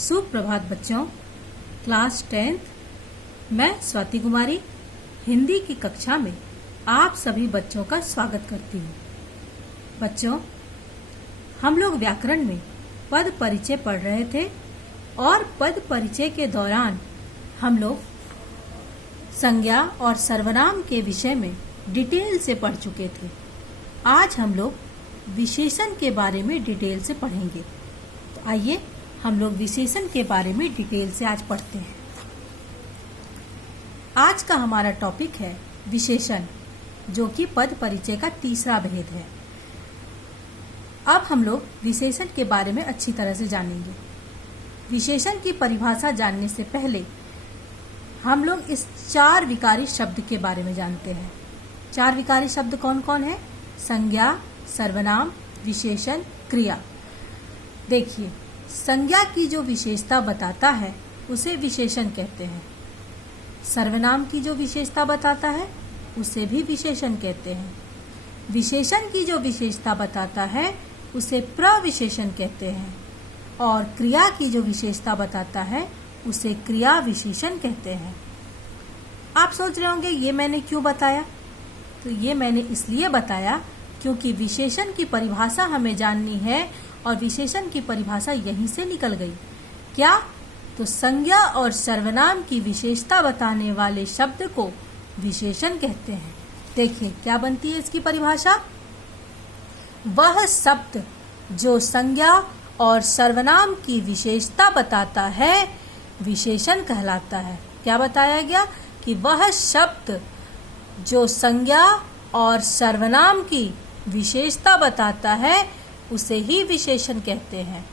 सुप्रभात बच्चों, class 10th मैं स्वाति कुमारी हिंदी की कक्षा में आप सभी बच्चों का स्वागत करती हूँ। बच्चों, हम लोग व्याकरण में पद परिचय पढ़ रहे थे और पद परिचय के दौरान हम लोग संज्ञा और सर्वनाम के विषय में डिटेल से पढ़ चुके थे। आज हम लोग विशेषण के बारे में डिटेल से पढ़ेंगे। तो आइए हम लोग विशेषण के बारे में डिटेल से आज पढ़ते हैं। आज का हमारा टॉपिक है विशेषण, जो कि पद परिचय का तीसरा भेद है। अब हम लोग विशेषण के बारे में अच्छी तरह से जानेंगे। विशेषण की परिभाषा जानने से पहले हम लोग इस 4 विकारी शब्द के बारे में जानते हैं। 4 विकारी शब्द कौन कौन है? संज्ञा, सर्वनाम, विशेषण, क्रिया। देखिए, संज्ञा की जो विशेषता बताता है उसे विशेषण कहते हैं। सर्वनाम की जो विशेषता बताता है उसे भी विशेषण कहते हैं। विशेषण की जो विशेषता बताता है उसे प्रविशेषण कहते हैं और क्रिया की जो विशेषता बताता है उसे क्रिया विशेषण कहते हैं। आप सोच रहे होंगे ये मैंने क्यों बताया? तो ये मैंने इसलिए बताया क्योंकि विशेषण की परिभाषा हमें जाननी है और विशेषण की परिभाषा यहीं से निकल गई। क्या? तो संज्ञा और सर्वनाम की विशेषता बताने वाले शब्द को विशेषण कहते हैं। देखिए क्या बनती है इसकी परिभाषा। वह शब्द जो संज्ञा और सर्वनाम की विशेषता बताता है विशेषण कहलाता है। क्या बताया गया? कि वह शब्द जो संज्ञा और सर्वनाम की विशेषता बताता है उसे ही विशेषण कहते हैं,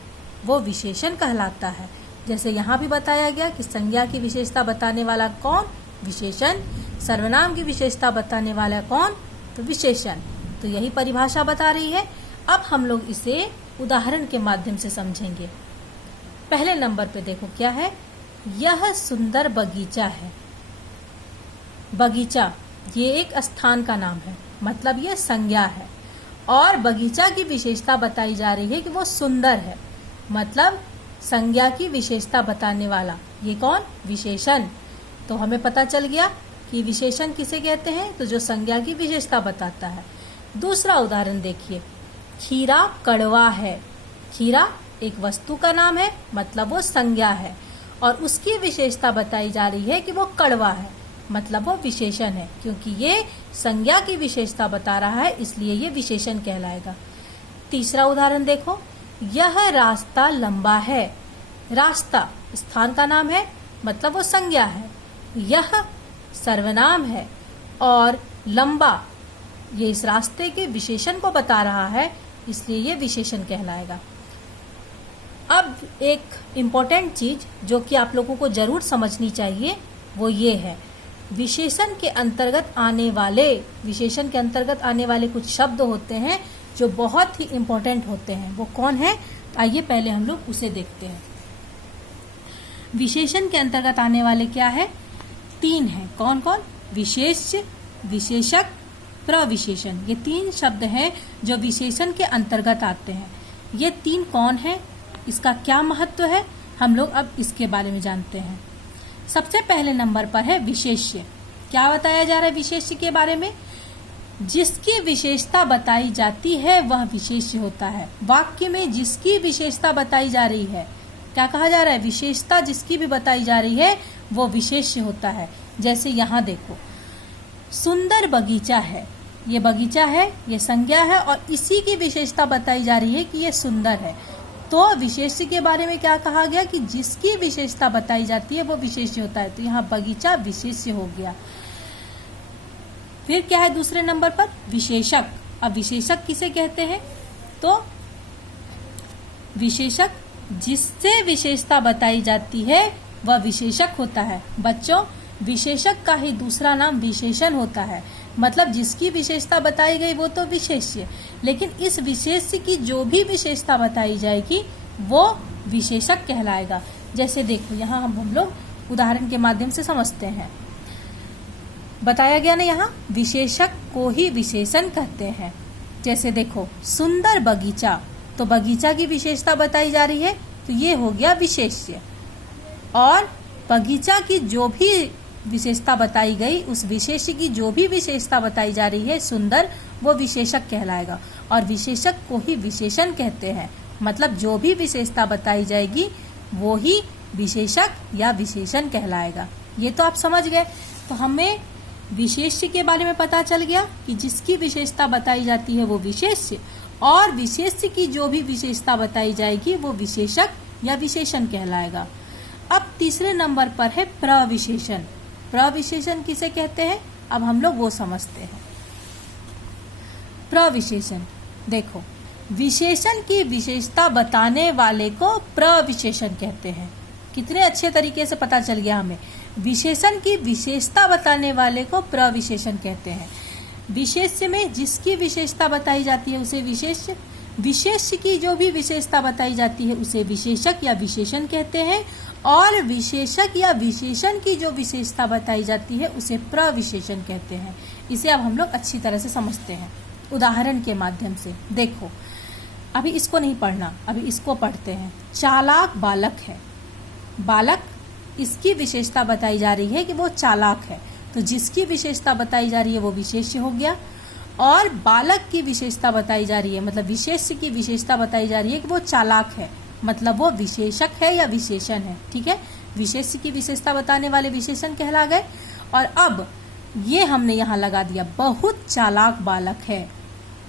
वो विशेषण कहलाता है। जैसे यहाँ भी बताया गया कि संज्ञा की विशेषता बताने वाला कौन? विशेषण। सर्वनाम की विशेषता बताने वाला कौन? तो विशेषण। तो यही परिभाषा बता रही है। अब हम लोग इसे उदाहरण के माध्यम से समझेंगे। पहले नंबर पे देखो क्या है। यह सुंदर बगीचा है। बगीचा ये एक स्थान का नाम है, मतलब ये संज्ञा है और बगीचा की विशेषता बताई जा रही है कि वो सुंदर है, मतलब संज्ञा की विशेषता बताने वाला ये कौन? विशेषण। तो हमें पता चल गया कि विशेषण किसे कहते हैं, तो जो संज्ञा की विशेषता बताता है। दूसरा उदाहरण देखिए। खीरा कड़वा है। खीरा एक वस्तु का नाम है, मतलब वो संज्ञा है और उसकी विशेषता बताई जा रही है कि वो कड़वा है, मतलब वो विशेषण है। क्योंकि ये संज्ञा की विशेषता बता रहा है इसलिए ये विशेषण कहलाएगा। तीसरा उदाहरण देखो। यह रास्ता लंबा है। रास्ता स्थान का नाम है, मतलब वो संज्ञा है। यह सर्वनाम है और लंबा ये इस रास्ते के विशेषण को बता रहा है इसलिए ये विशेषण कहलाएगा। अब एक इम्पोर्टेंट चीज जो कि आप लोगों को जरूर समझनी चाहिए वो ये है, विशेषण के अंतर्गत आने वाले कुछ शब्द होते हैं जो बहुत ही इम्पोर्टेंट होते हैं। वो कौन है? तो आइए पहले हम लोग उसे देखते हैं। विशेषण के अंतर्गत आने वाले क्या है? 3 हैं। कौन कौन? विशेष्य, विशेषक, प्रविशेषण। ये 3 शब्द हैं जो विशेषण के अंतर्गत आते हैं। ये 3 कौन है? इसका क्या महत्व है? हम लोग अब इसके बारे में जानते हैं। सबसे पहले नंबर पर है विशेष्य। क्या बताया जा रहा है विशेष्य के बारे में? जिसकी विशेषता बताई जाती है वह विशेष्य होता है। वाक्य में जिसकी विशेषता बताई जा रही है, क्या कहा जा रहा है? विशेषता जिसकी भी बताई जा रही है वो विशेष्य होता है। जैसे यहाँ देखो, सुंदर बगीचा है। ये बगीचा है, ये संज्ञा है और इसी की विशेषता बताई जा रही है कि ये सुंदर है। तो विशेष्य के बारे में क्या कहा गया कि जिसकी विशेषता बताई जाती है वो विशेष्य होता है। तो यहाँ बगीचा विशेष्य हो गया। फिर क्या है दूसरे नंबर पर? विशेषक। अब विशेषक किसे कहते हैं? तो विशेषक जिससे विशेषता बताई जाती है वह विशेषक होता है। बच्चों, विशेषक का ही दूसरा नाम विशेषण होता है, मतलब जिसकी विशेषता बताई गई वो तो विशेष्य, लेकिन इस विशेष्य की जो भी विशेषता बताई जाएगी वो विशेषक कहलाएगा। जैसे देखो यहाँ हम लोग उदाहरण के माध्यम से समझते हैं। बताया गया ना, यहाँ विशेषक को ही विशेषण कहते हैं। जैसे देखो, सुंदर बगीचा, तो बगीचा की विशेषता बताई जा रही है तो ये हो गया विशेष्य। और बगीचा की जो भी विशेषता बताई गई, उस विशेष्य की जो भी विशेषता बताई जा रही है सुंदर, वो विशेषक कहलाएगा। और विशेषक को ही विशेषण कहते हैं, मतलब जो भी विशेषता बताई जाएगी वो ही विशेषक या विशेषण कहलाएगा। ये तो आप समझ गए। तो हमें विशेष्य के बारे में पता चल गया कि जिसकी विशेषता बताई जाती है वो विशेष्य, और विशेष्य की जो भी विशेषता बताई जाएगी वो विशेषक या विशेषण कहलाएगा। अब तीसरे नंबर पर है प्रविशेषण। प्रविशेषण किसे कहते हैं, अब हम लोग वो समझते हैं। प्रविशेषण, देखो, विशेषण की विशेषता बताने वाले को प्रविशेषण कहते हैं। कितने अच्छे तरीके से पता चल गया हमें। विशेषण की विशेषता बताने वाले को प्रविशेषण कहते हैं। विशेष्य में जिसकी विशेषता बताई जाती है उसे विशेष्य, विशेष्य की जो भी विशेषता बताई जाती है उसे विशेषक या विशेषण कहते हैं, और विशेषक या विशेषण की जो विशेषता बताई जाती है उसे प्रविशेषण कहते हैं। इसे अब हम लोग अच्छी तरह से समझते हैं उदाहरण के माध्यम से। देखो, अभी इसको नहीं पढ़ना, अभी इसको पढ़ते हैं। चालाक बालक है। बालक, इसकी विशेषता बताई जा रही है कि वो चालाक है, तो जिसकी विशेषता बताई जा रही है वो विशेष्य हो गया। और बालक की विशेषता बताई जा रही है, मतलब विशेष्य की विशेषता बताई जा रही है कि वो चालाक है, मतलब वो विशेषक है या विशेषण है। ठीक है, विशेष्य की विशेषता बताने वाले विशेषण कहला गए। और अब ये हमने यहाँ लगा दिया, बहुत चालाक बालक है,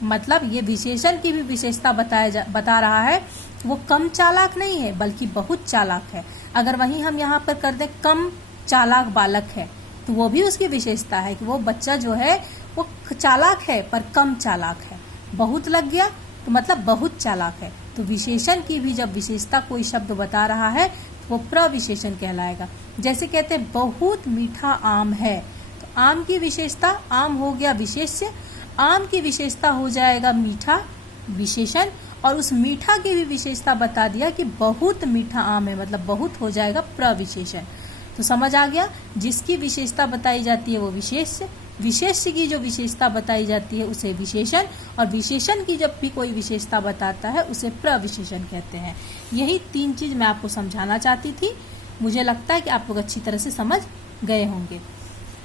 मतलब ये विशेषण की भी विशेषता बता रहा है। वो कम चालाक नहीं है बल्कि बहुत चालाक है। अगर वहीं हम यहाँ पर कर दें कम चालाक बालक है, तो वो भी उसकी विशेषता है कि वो बच्चा जो है वो चालाक है पर कम चालाक है। बहुत लग गया तो मतलब बहुत चालाक है। तो विशेषण की भी जब विशेषता कोई शब्द बता रहा है तो वो प्रविशेषण कहलाएगा। जैसे कहते हैं बहुत मीठा आम है, तो आम की विशेषता, आम हो गया विशेष्य, आम की विशेषता हो जाएगा मीठा विशेषण, और उस मीठा की भी विशेषता बता दिया कि बहुत मीठा आम है, मतलब बहुत हो जाएगा प्रविशेषण। तो समझ आ गया, जिसकी विशेषता बताई जाती है वो विशेष्य, विशेष्य की जो विशेषता बताई जाती है उसे विशेषण, और विशेषण की जब भी कोई विशेषता बताता है उसे प्रविशेषण कहते हैं। यही 3 चीज मैं आपको समझाना चाहती थी। मुझे लगता है कि आप लोग अच्छी तरह से समझ गए होंगे।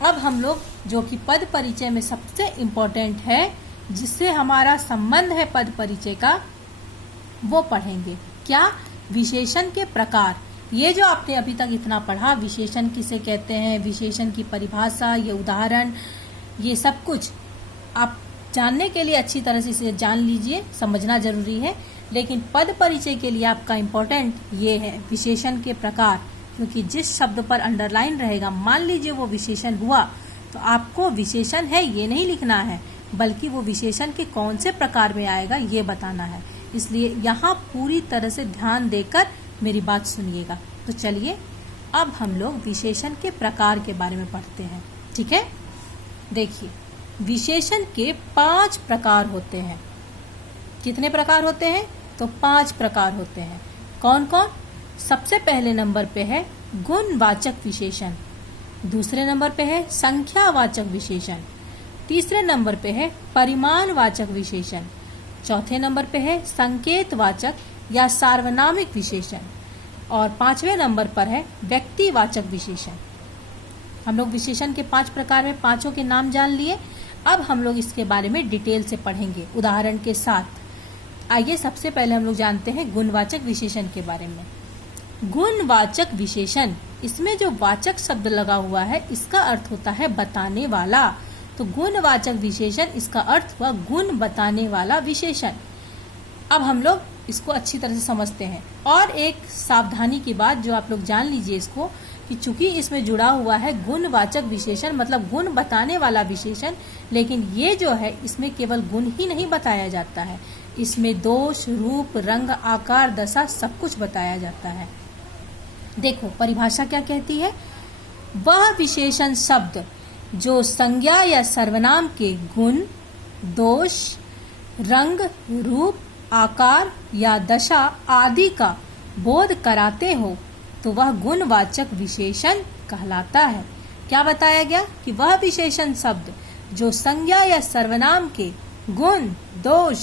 अब हम लोग जो कि पद परिचय में सबसे इम्पोर्टेंट है, जिससे हमारा संबंध है पद परिचय का, वो पढ़ेंगे। क्या? विशेषण के प्रकार। ये जो आपने अभी तक इतना पढ़ा, विशेषण किसे कहते हैं, विशेषण की परिभाषा, ये उदाहरण, ये सब कुछ आप जानने के लिए अच्छी तरह से इसे जान लीजिए, समझना जरूरी है। लेकिन पद परिचय के लिए आपका इम्पोर्टेंट ये है विशेषण के प्रकार, क्योंकि जिस शब्द पर अंडरलाइन रहेगा, मान लीजिए वो विशेषण हुआ, तो आपको विशेषण है ये नहीं लिखना है, बल्कि वो विशेषण के कौन से प्रकार में आएगा ये बताना है। इसलिए यहाँ पूरी तरह से ध्यान देकर मेरी बात सुनिएगा। तो चलिए अब हम लोग विशेषण के प्रकार के बारे में पढ़ते हैं। ठीक है, देखिए, विशेषण के 5 प्रकार होते हैं। कितने प्रकार होते हैं? तो 5 प्रकार होते हैं। कौन कौन? सबसे पहले नंबर पे है गुणवाचक विशेषण, दूसरे नंबर पे है संख्यावाचक विशेषण, तीसरे नंबर पे है परिमाणवाचक विशेषण, चौथे नंबर पे है संकेतवाचक या सार्वनामिक विशेषण, और 5वें नंबर पर है व्यक्तिवाचक विशेषण। हम लोग विशेषण के 5 प्रकार में 5 के नाम जान लिए। अब हम लोग इसके बारे में डिटेल से पढ़ेंगे उदाहरण के साथ। आइए सबसे पहले हम लोग जानते हैं गुणवाचक विशेषण के बारे में। गुणवाचक विशेषण, इसमें जो वाचक शब्द लगा हुआ है इसका अर्थ होता है बताने वाला। तो गुणवाचक विशेषण, इसका अर्थ हुआ गुण बताने वाला विशेषण। अब हम लोग इसको अच्छी तरह से समझते हैं। और एक सावधानी की बात जो आप लोग जान लीजिए इसको, कि चूंकि इसमें जुड़ा हुआ है गुणवाचक विशेषण, मतलब गुण बताने वाला विशेषण, लेकिन ये जो है इसमें केवल गुण ही नहीं बताया जाता है, इसमें दोष, रूप, रंग, आकार, दशा सब कुछ बताया जाता है। देखो परिभाषा क्या कहती है, वह विशेषण शब्द जो संज्ञा या सर्वनाम के गुण, दोष, रंग, रूप, आकार या दशा आदि का बोध कराते हो तो वह गुणवाचक विशेषण कहलाता है। क्या बताया गया कि वह विशेषण शब्द जो संज्ञा या सर्वनाम के गुण, दोष,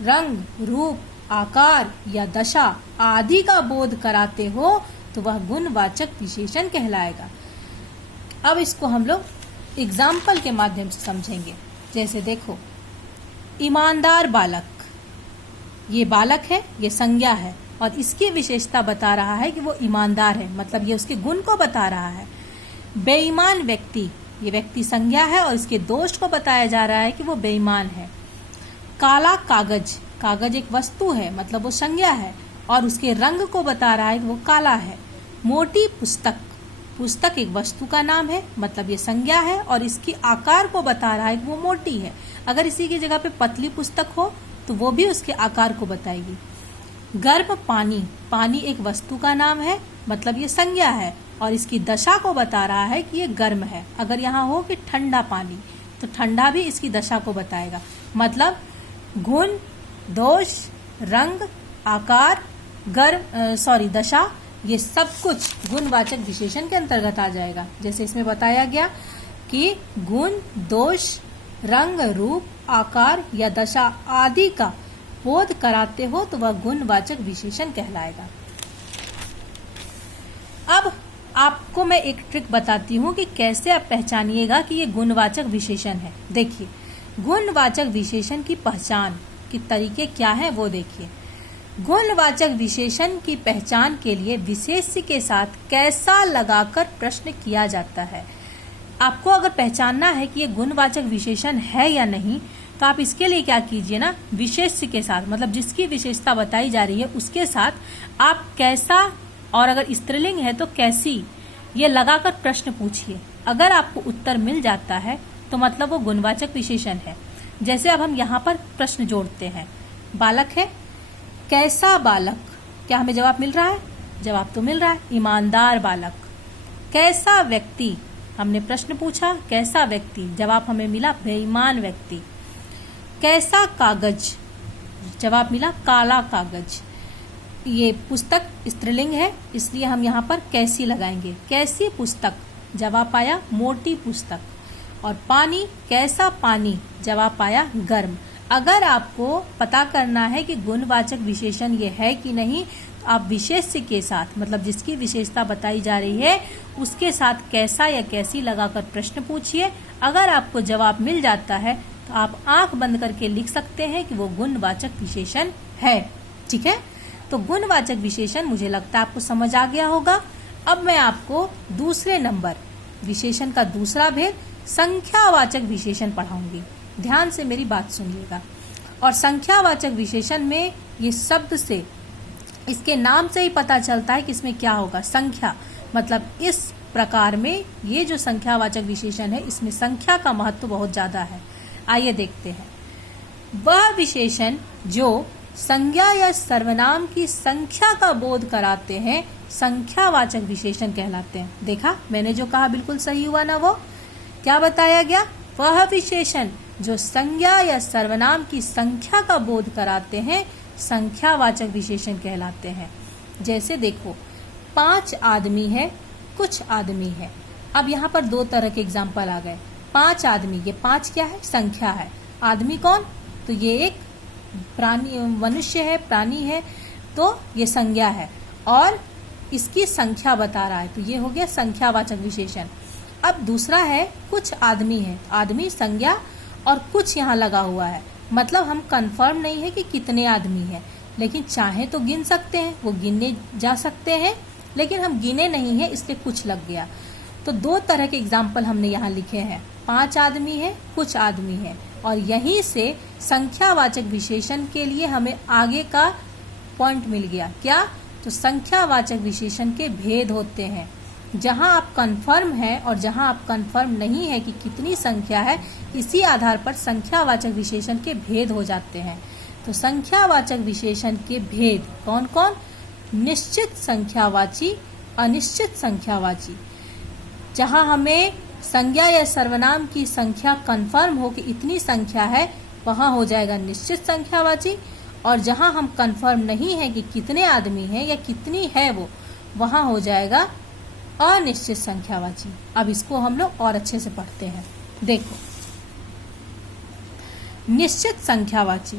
रंग, रूप, आकार या दशा आदि का बोध कराते हो तो वह गुणवाचक विशेषण कहलाएगा। अब इसको हम लोग एग्जाम्पल के माध्यम से समझेंगे। जैसे देखो, ईमानदार बालक, ये बालक है, ये संज्ञा है और इसकी विशेषता बता रहा है कि वो ईमानदार है, मतलब ये उसके गुण को बता रहा है। बेईमान व्यक्ति, ये व्यक्ति संज्ञा है और इसके दोष को बताया जा रहा है कि वो बेईमान है। काला कागज, कागज एक वस्तु है, मतलब वो संज्ञा है और उसके रंग को बता रहा है कि वो काला है। मोटी पुस्तक, पुस्तक एक वस्तु का नाम है, मतलब ये संज्ञा है और इसकी आकार को बता रहा है कि वो मोटी है। अगर इसी की जगह पे पतली पुस्तक हो तो वो भी उसके आकार को बताएगी। गर्म पानी, पानी एक वस्तु का नाम है, मतलब ये संज्ञा है और इसकी दशा को बता रहा है कि ये गर्म है। अगर यहाँ हो कि ठंडा पानी तो ठंडा भी इसकी दशा को बताएगा। मतलब गुण, दोष, रंग, आकार, दशा, ये सब कुछ गुणवाचक विशेषण के अंतर्गत आ जाएगा। जैसे इसमें बताया गया कि गुण, दोष, रंग, रूप, आकार या दशा आदि का बोध कराते हो तो वह गुणवाचक विशेषण कहलाएगा। अब आपको मैं एक ट्रिक बताती हूँ कि कैसे आप पहचानिएगा कि ये गुणवाचक विशेषण है। देखिए, गुणवाचक विशेषण की पहचान के तरीके क्या है वो देखिए। गुणवाचक विशेषण की पहचान के लिए विशेष्य के साथ कैसा लगाकर प्रश्न किया जाता है। आपको अगर पहचानना है कि ये गुणवाचक विशेषण है या नहीं तो आप इसके लिए क्या कीजिए ना, विशेष्य के साथ, मतलब जिसकी विशेषता बताई जा रही है उसके साथ आप कैसा, और अगर स्त्रीलिंग है तो कैसी, ये लगाकर प्रश्न पूछिए। अगर आपको उत्तर मिल जाता है तो मतलब वो गुणवाचक विशेषण है। जैसे अब हम यहाँ पर प्रश्न जोड़ते हैं। बालक है, कैसा बालक, क्या हमें जवाब मिल रहा है? जवाब तो मिल रहा है, ईमानदार बालक। कैसा व्यक्ति, हमने प्रश्न पूछा कैसा व्यक्ति, जवाब हमें मिला बेईमान व्यक्ति। कैसा कागज, जवाब मिला काला कागज। ये पुस्तक स्त्रीलिंग है इसलिए हम यहाँ पर कैसी लगाएंगे। कैसी पुस्तक, जवाब आया मोटी पुस्तक। और पानी, कैसा पानी, जवाब आया गर्म। अगर आपको पता करना है कि गुणवाचक विशेषण ये है कि नहीं, तो आप विशेष्य के साथ, मतलब जिसकी विशेषता बताई जा रही है उसके साथ कैसा या कैसी लगाकर प्रश्न पूछिए। अगर आपको जवाब मिल जाता है तो आप आंख बंद करके लिख सकते हैं कि वो गुणवाचक विशेषण है। ठीक है, तो गुणवाचक विशेषण मुझे लगता है आपको समझ आ गया होगा। अब मैं आपको दूसरे नंबर विशेषण का दूसरा भेद संख्यावाचक विशेषण पढ़ाऊंगी। ध्यान से मेरी बात सुनिएगा। और संख्यावाचक विशेषण में ये शब्द से, इसके नाम से ही पता चलता है कि इसमें क्या होगा। संख्या, मतलब इस प्रकार में ये जो संख्यावाचक विशेषण है इसमें संख्या का महत्व बहुत ज्यादा है। आइए देखते हैं। वह विशेषण जो संज्ञा या सर्वनाम की संख्या का बोध कराते हैं संख्यावाचक विशेषण कहलाते हैं। देखा, मैंने जो कहा बिल्कुल सही हुआ ना। वो क्या बताया गया? वह विशेषण जो संज्ञा या सर्वनाम की संख्या का बोध कराते हैं संख्यावाचक विशेषण कहलाते हैं। जैसे देखो, 5 आदमी है, कुछ आदमी है। अब यहाँ पर 2 तरह के एग्जाम्पल आ गए। 5 आदमी, ये 5 क्या है? संख्या है। आदमी कौन? तो ये एक प्राणी, मनुष्य है, प्राणी है, तो ये संज्ञा है और इसकी संख्या बता रहा है, तो ये हो गया संख्यावाचक विशेषण। अब दूसरा है कुछ आदमी है, आदमी संज्ञा और कुछ यहाँ लगा हुआ है, मतलब हम कंफर्म नहीं है कि कितने आदमी हैं, लेकिन चाहे तो गिन सकते हैं, वो गिने जा सकते हैं, लेकिन हम गिने नहीं है इसलिए कुछ लग गया। तो 2 तरह के एग्जाम्पल हमने यहाँ लिखे हैं, 5 आदमी है, कुछ आदमी है, और यहीं से संख्यावाचक विशेषण के लिए हमें आगे का पॉइंट मिल गया। क्या? तो संख्यावाचक विशेषण के भेद होते हैं। जहां आप कंफर्म है और जहां आप कंफर्म नहीं है कि कितनी संख्या है, इसी आधार पर संख्यावाचक विशेषण के भेद हो जाते हैं। तो संख्यावाचक विशेषण के भेद कौन कौन? निश्चित संख्यावाची, अनिश्चित संख्यावाची। जहां हमें संज्ञा या सर्वनाम की संख्या कंफर्म हो कि इतनी संख्या है, वहां हो जाएगा निश्चित संख्यावाची, और जहां हम कंफर्म नहीं है कि कितने आदमी हैं या कितनी है वो, वहां हो जाएगा अनिश्चित संख्यावाची। अब इसको हम लोग और अच्छे से पढ़ते हैं। देखो, निश्चित संख्यावाची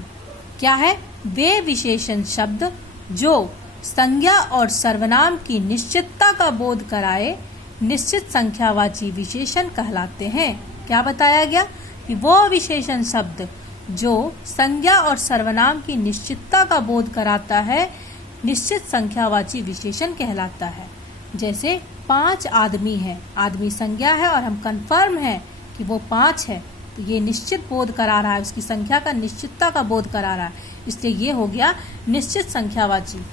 क्या है? वे विशेषण शब्द जो संज्ञा और सर्वनाम की निश्चितता का बोध कराए निश्चित संख्यावाची विशेषण कहलाते हैं। क्या बताया गया कि वो विशेषण शब्द जो संज्ञा और सर्वनाम की निश्चितता का बोध कराता है निश्चित संख्यावाची विशेषण कहलाता है। जैसे 5 आदमी है, आदमी संज्ञा है और हम कंफर्म है कि वो 5 है, तो ये निश्चित बोध करा रहा है, उसकी संख्या का निश्चितता का बोध करा रहा है, इसलिए ये हो गया निश्चित संख्यावाची।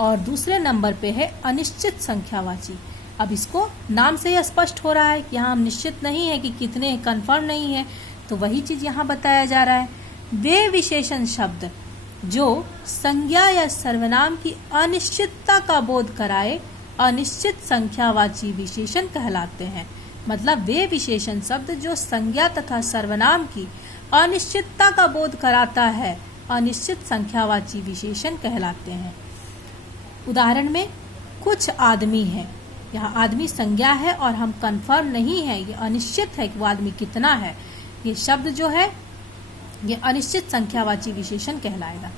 और दूसरे नंबर पे है अनिश्चित संख्यावाची। अब इसको नाम से ही स्पष्ट हो रहा है कि यहाँ हम निश्चित नहीं है कि कितने, कंफर्म नहीं है, तो वही चीज यहाँ बताया जा रहा है। वे विशेषण शब्द जो संज्ञा या सर्वनाम की अनिश्चितता का बोध कराए अनिश्चित संख्यावाची विशेषण कहलाते हैं। मतलब वे विशेषण शब्द जो संज्ञा तथा सर्वनाम की अनिश्चितता का बोध कराता है अनिश्चित संख्यावाची विशेषण कहलाते हैं। उदाहरण में कुछ आदमी है, यहाँ आदमी संज्ञा है और हम कंफर्म नहीं है, ये अनिश्चित है कि वो आदमी कितना है। ये शब्द जो है ये अनिश्चित संख्यावाची विशेषण कहलाएगा।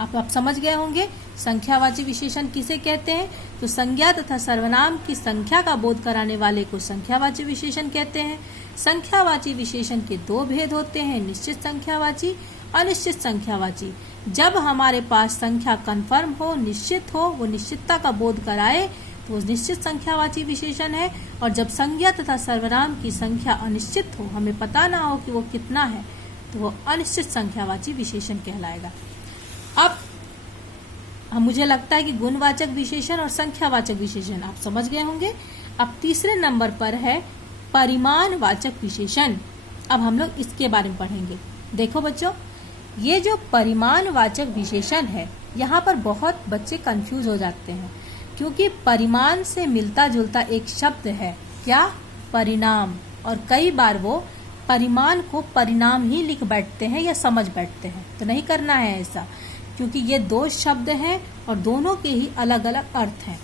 आप समझ गए होंगे संख्यावाची विशेषण किसे कहते हैं। तो संज्ञा तथा सर्वनाम की संख्या का बोध कराने वाले को संख्यावाची विशेषण कहते हैं। संख्यावाची विशेषण के 2 भेद होते हैं, निश्चित संख्यावाची, अनिश्चित संख्यावाची। जब हमारे पास संख्या कंफर्म हो, निश्चित हो, वो निश्चितता का बोध कराए तो वो निश्चित संख्यावाची विशेषण है। और जब संज्ञा तथा सर्वनाम की संख्या अनिश्चित हो, हमें पता ना हो कि वो कितना है, तो वो अनिश्चित संख्यावाची विशेषण कहलाएगा। अब मुझे लगता है कि गुणवाचक विशेषण और संख्यावाचक विशेषण आप समझ गए होंगे। अब तीसरे नंबर पर है परिमाणवाचक विशेषण। अब हम लोग इसके बारे में पढ़ेंगे। देखो बच्चों, ये जो परिमाणवाचक विशेषण है, यहाँ पर बहुत बच्चे कंफ्यूज हो जाते हैं, क्योंकि परिमाण से मिलता जुलता एक शब्द है, क्या, परिणाम। और कई बार वो परिमाण को परिणाम ही लिख बैठते हैं या समझ बैठते हैं, तो नहीं करना है ऐसा, क्योंकि ये 2 शब्द हैं और दोनों के ही अलग अलग अर्थ हैं।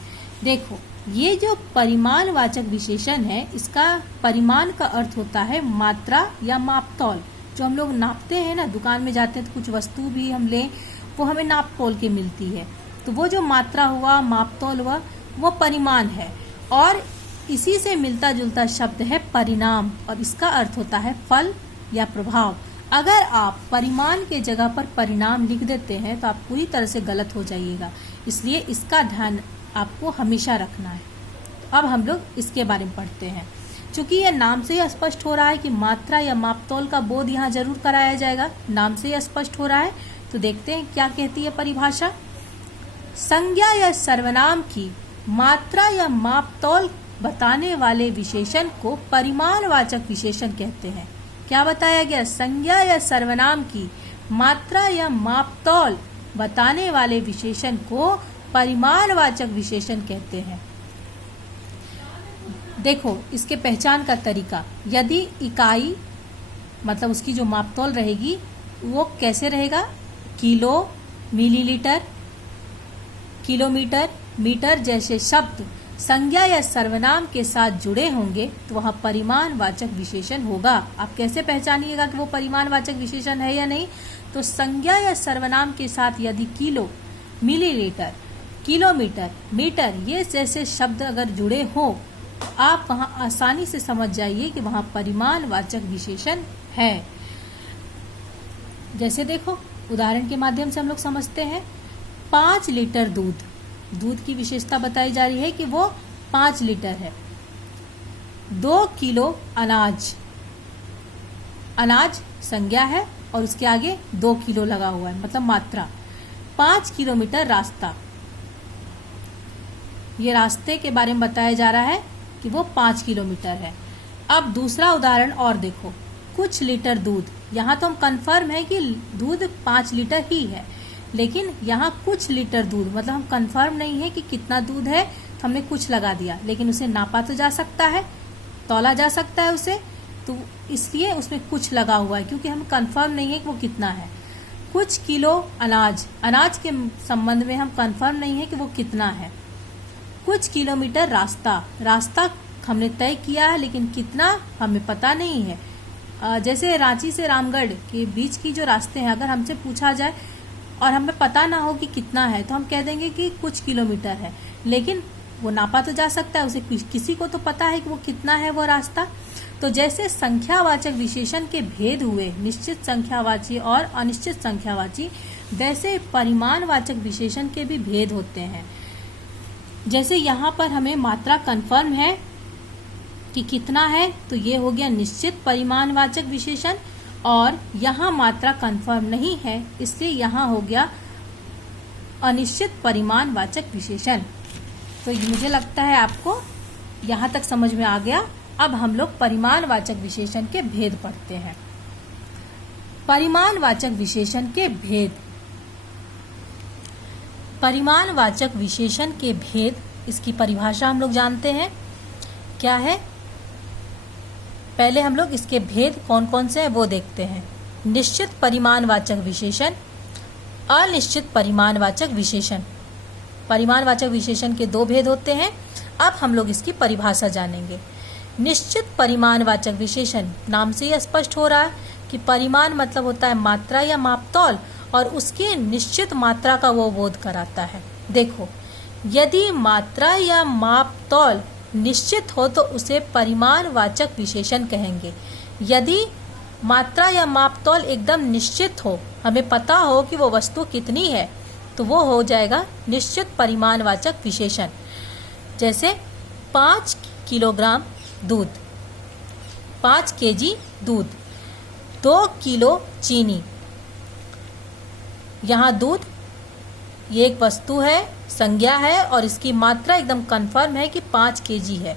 देखो, ये जो परिमाणवाचक विशेषण है, इसका परिमाण का अर्थ होता है मात्रा या मापतौल। जो हम लोग नापते हैं ना, दुकान में जाते हैं तो कुछ वस्तु भी हम लें, वो हमें नाप तोल के मिलती है, तो वो जो मात्रा हुआ, मापतौल हुआ, वो परिमाण है। और इसी से मिलता जुलता शब्द है परिणाम, और इसका अर्थ होता है फल या प्रभाव। अगर आप परिमाण के जगह पर परिणाम लिख देते हैं तो आप पूरी तरह से गलत हो जाइएगा, इसलिए इसका ध्यान आपको हमेशा रखना है। अब हम लोग इसके बारे में पढ़ते हैं। चूंकि यह नाम से ही स्पष्ट हो रहा है कि मात्रा या मापतौल का बोध यहाँ जरूर कराया जाएगा, नाम से ही स्पष्ट हो रहा है, तो देखते हैं क्या कहती है परिभाषा। संज्ञा या सर्वनाम की मात्रा या मापतौल बताने वाले विशेषण को परिमाणवाचक विशेषण कहते हैं। क्या बताया गया? संज्ञा या सर्वनाम की मात्रा या मापतौल बताने वाले विशेषण को परिमाणवाचक विशेषण कहते हैं। देखो इसके पहचान का तरीका, यदि इकाई मतलब उसकी जो मापतौल रहेगी वो कैसे रहेगा, किलो, मिलीलीटर, किलोमीटर, मीटर जैसे शब्द संज्ञा या सर्वनाम के साथ जुड़े होंगे तो वह परिमाणवाचक विशेषण होगा। आप कैसे पहचानिएगा कि वो परिमाणवाचक विशेषण है या नहीं? तो संज्ञा या सर्वनाम के साथ यदि किलो, मिलीलीटर, किलोमीटर, मीटर ये जैसे शब्द अगर जुड़े हो, आप वहां आसानी से समझ जाइए कि वहां परिमाणवाचक विशेषण है। जैसे देखो उदाहरण के माध्यम से हम लोग समझते हैं। 5 लीटर दूध, दूध की विशेषता बताई जा रही है कि वो 5 लीटर है। 2 किलो अनाज, अनाज संज्ञा है और उसके आगे 2 किलो लगा हुआ है मतलब मात्रा। 5 किलोमीटर रास्ता, ये रास्ते के बारे में बताया जा रहा है कि वो 5 किलोमीटर है। अब दूसरा उदाहरण और देखो, कुछ लीटर दूध, यहाँ तो हम कंफर्म है कि दूध 5 लीटर ही है, लेकिन यहाँ कुछ लीटर दूध मतलब हम कंफर्म नहीं है कि कितना दूध है, तो हमने कुछ लगा दिया, लेकिन उसे नापा तो जा सकता है, तौला जा सकता है उसे, तो इसलिए उसमें कुछ लगा हुआ है क्योंकि हम कंफर्म नहीं है कि वो कितना है। कुछ किलो अनाज, अनाज के संबंध में हम कंफर्म नहीं है कि वो कितना है। कुछ किलोमीटर रास्ता, रास्ता हमने तय किया है लेकिन कितना हमें पता नहीं है। जैसे रांची से रामगढ़ के बीच की जो रास्ते हैं, अगर हमसे पूछा जाए और हमें पता ना हो कि कितना है तो हम कह देंगे कि कुछ किलोमीटर है, लेकिन वो नापा तो जा सकता है, उसे किसी को तो पता है कि वो कितना है वो रास्ता। तो जैसे संख्यावाचक विशेषण के भेद हुए निश्चित संख्यावाची और अनिश्चित संख्यावाची, वैसे परिमाणवाचक विशेषण के भी भेद होते हैं। जैसे यहाँ पर हमें मात्रा कंफर्म है कि कितना है, तो ये हो गया निश्चित परिमाणवाचक विशेषण, और यहाँ मात्रा कंफर्म नहीं है, इसलिए यहाँ हो गया अनिश्चित परिमाणवाचक विशेषण। तो मुझे लगता है आपको यहाँ तक समझ में आ गया। अब हम लोग परिमाणवाचक विशेषण के भेद पढ़ते हैं। परिमाणवाचक विशेषण के भेद। परिमाणवाचक विशेषण के भेद, इसकी परिभाषा हम लोग जानते हैं क्या है। पहले हम लोग इसके भेद कौन कौन से हैं वो देखते हैं। निश्चित परिमाणवाचक विशेषण, अनिश्चित परिमाणवाचक विशेषण। परिमाणवाचक विशेषण के दो भेद होते हैं। अब हम लोग इसकी परिभाषा जानेंगे। निश्चित परिमाणवाचक विशेषण, नाम से ही स्पष्ट हो रहा है कि परिमाण मतलब होता है मात्रा या मापतौल, और उसकी निश्चित मात्रा का वो बोध कराता है। देखो, यदि मात्रा या मापतौल निश्चित हो तो उसे परिमाणवाचक विशेषण कहेंगे। यदि मात्रा या मापतौल एकदम निश्चित हो, हमें पता हो कि वो वस्तु कितनी है, तो वो हो जाएगा निश्चित परिमाणवाचक विशेषण। जैसे 5 किलोग्राम दूध, 5 केजी दूध, 2 किलो चीनी। यहाँ दूध ये एक वस्तु है, संज्ञा है, और इसकी मात्रा एकदम कंफर्म है कि 5 केजी है।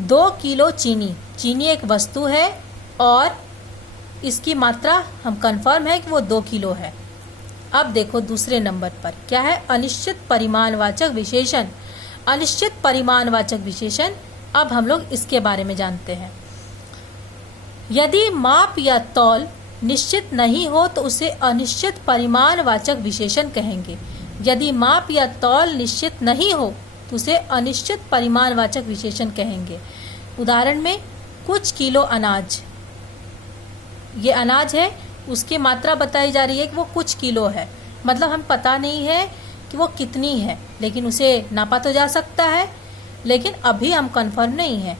2 किलो चीनी, चीनी एक वस्तु है और इसकी मात्रा हम कंफर्म है कि वो 2 किलो है। अब देखो दूसरे नंबर पर क्या है, अनिश्चित परिमाणवाचक विशेषण। अनिश्चित परिमाणवाचक विशेषण, अब हम लोग इसके बारे में जानते हैं। यदि माप या तौल निश्चित नहीं हो तो उसे अनिश्चित परिमाणवाचक विशेषण कहेंगे। यदि माप या तौल निश्चित नहीं हो तो उसे अनिश्चित परिमाणवाचक विशेषण कहेंगे। उदाहरण में कुछ किलो अनाज, ये अनाज है, उसकी मात्रा बताई जा रही है कि वो कुछ किलो है, मतलब हम पता नहीं है कि वो कितनी है, लेकिन उसे नापा तो जा सकता है, लेकिन अभी हम कंफर्म नहीं है।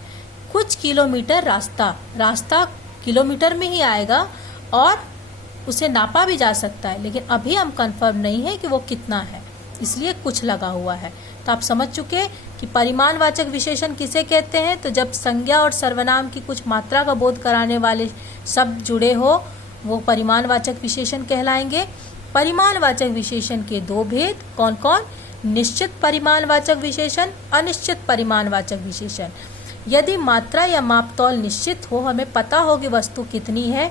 कुछ किलोमीटर रास्ता किलोमीटर में ही आएगा और उसे नापा भी जा सकता है, लेकिन अभी हम कंफर्म नहीं है कि वो कितना है, इसलिए कुछ लगा हुआ है। तो आप समझ चुके कि परिमाणवाचक विशेषण किसे कहते हैं। तो जब संज्ञा और सर्वनाम की कुछ मात्रा का बोध कराने वाले शब्द जुड़े हो, वो परिमाणवाचक विशेषण कहलाएंगे। परिमाणवाचक विशेषण के दो भेद कौन कौन, निश्चित परिमाणवाचक विशेषण, अनिश्चित परिमाणवाचक विशेषण। यदि मात्रा या मापतौल निश्चित हो, हमें पता हो कि वस्तु कितनी है,